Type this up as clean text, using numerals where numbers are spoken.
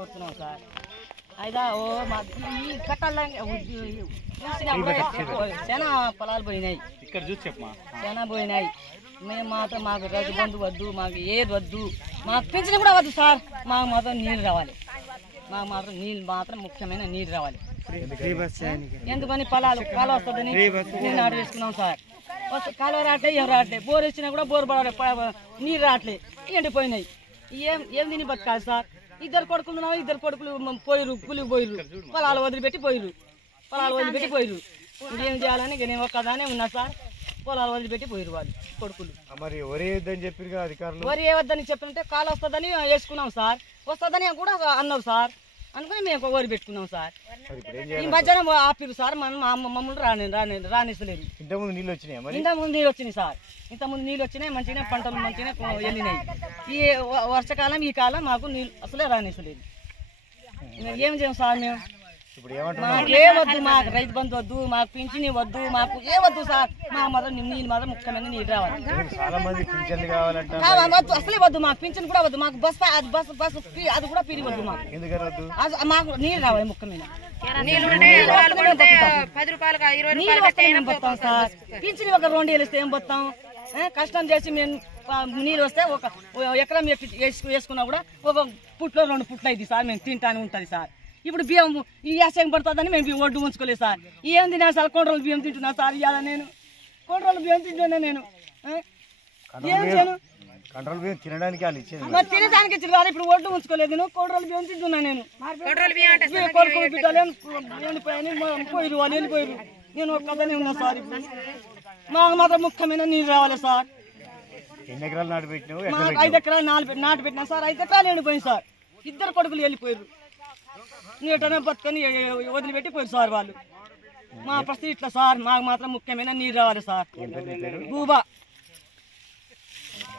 కోరుతున్నాం సార్. అయితే ఓ మా ఈ కట్టాల చాలా పొలాలు పోయినాయి, ఇక్కడ చూసి చెప్పమా, చాలా పోయినాయి. మేము మాత్రం మాకు రైతు బంధు వద్దు, మాకు ఏది వద్దు, మాకు పెంచిన కూడా వద్దు సార్. మాకు మాత్రం నీళ్ళు రావాలి, మాకు మాత్రం నీళ్ళు మాత్రం ముఖ్యమైన నీళ్ళు రావాలి. ఎందుకని కాలువ వస్తుందని నేను నాటు వేసుకున్నాం సార్. కాలువ రావట్లే, ఏం రావట్లే. బోర్ వచ్చినా కూడా బోర్ నీళ్ళు రావట్లే, ఎండిపోయినాయి. ఏం తిని బతకాలి సార్? ఇద్దరు కొడుకులు, ఇద్దరు కొడుకులు పోయిరు, కూలికి పోయిరు, పొలాలు వదిలిపెట్టి పోయిరు, ఇంకేం చేయాలని నేను ఒక్కదానే ఉన్నా సార్. పొలాలు వదిలిపెట్టి పోయిరు వాళ్ళు కొడుకులు. మరి వరి వద్దని చెప్పారు అధికారులు. వరి ఏవద్దని చెప్పినంటే కాలు వస్తుందని వేసుకున్నాం సార్. వస్తుందని కూడా అన్నారు సార్. అనుకుని మేము వరి పెట్టుకున్నాం సార్. ఈ మధ్యాహ్నం ఆపిరు సార్. మమ్మల్ని రానిస్తలేరు. ఇంతకుముందు నీళ్ళు వచ్చినాయి, ఇంతకుముందు నీళ్ళు వచ్చినాయి సార్. ఇంతకుముందు నీళ్ళు వచ్చినాయి, మంచిగా పంటలు మంచిగా వెళ్ళినాయి. ఈ వర్షాకాలం ఈ కాలం మాకు నీళ్ళు అసలే రానిస్తలేదు. ఏం చేయం సార్ మేము? మాకు ఏ వద్దు, మాకు రైతు బంధు వద్దు, మాకు పింఛని వద్దు, మాకు ఏ వద్దు సార్. మా మాత్రం నీళ్ళు మాత్రం ముఖ్యమైన నీళ్ళు రావాలి. చాలా మంది పింఛన్లు కావాలంటే వద్దు, అసలే వద్దు. మాకు పింఛన్ కూడా వద్దు, మాకు బస్ అది కూడా పిరి వద్దు. మాకు ఎందుకని వద్దు? మాకు నీళ్ళు రావాలి ముఖ్యమైన. బతాం సార్. పింఛని ఒక 2 ఏళ్ళు ఇస్తే ఏం పోతాం? కష్టం చేసి మేము నీళ్ళు వస్తే ఒక ఎకరం వేసుకున్నా కూడా ఒక పుట్లో 2 పుట్లు అయింది సార్. మేము తింటానే ఉంటుంది సార్. ఇప్పుడు బియ్యం ఈ యాసం పడుతుందని మేము ఒడ్డు ఉంచుకోలేదు సార్. ఏం తిన్నా సార్? కొండ్రోలు బియ్యం తింటున్నా సార్. ఇవాళ నేను కొండ్రోలు బియ్యం తింటున్నా. నేను ఏం చేయను? కంట్రోల్ బియ్యం తినడానికి వాళ్ళు ఇచ్చేది, మరి తినడానికి ఇచ్చారు. ఇప్పుడు ఒడ్డు ఉంచుకోలేదు. నేను కొండ్రోలు బియ్యం తింటున్నా. నేను కొడుకు బిడ్డలు పోయిరు, వాళ్ళు వెళ్ళిపోయారు. నేను ఒక్కదానే ఉన్నా సార్. ఇప్పుడు మాకు మాత్రం ముఖ్యమైన నీళ్ళు రావాలి సార్. ఎన్ని ఎకరాలు నాటు పెట్టినావు? మాకు 5 ఎకరాలు నాటు పెట్టినా సార్. 5 ఎకరాలు ఎండిపోయింది సార్. ఇద్దరు కొడుకులు వెళ్ళిపోయారు. నీటనే బతుకొని వదిలిపెట్టి పోయారు సార్ వాళ్ళు. మా పరిస్థితి ఇట్లా సార్. మాకు మాత్రం ముఖ్యమైన నీళ్ళు రావాలి సార్. భూబా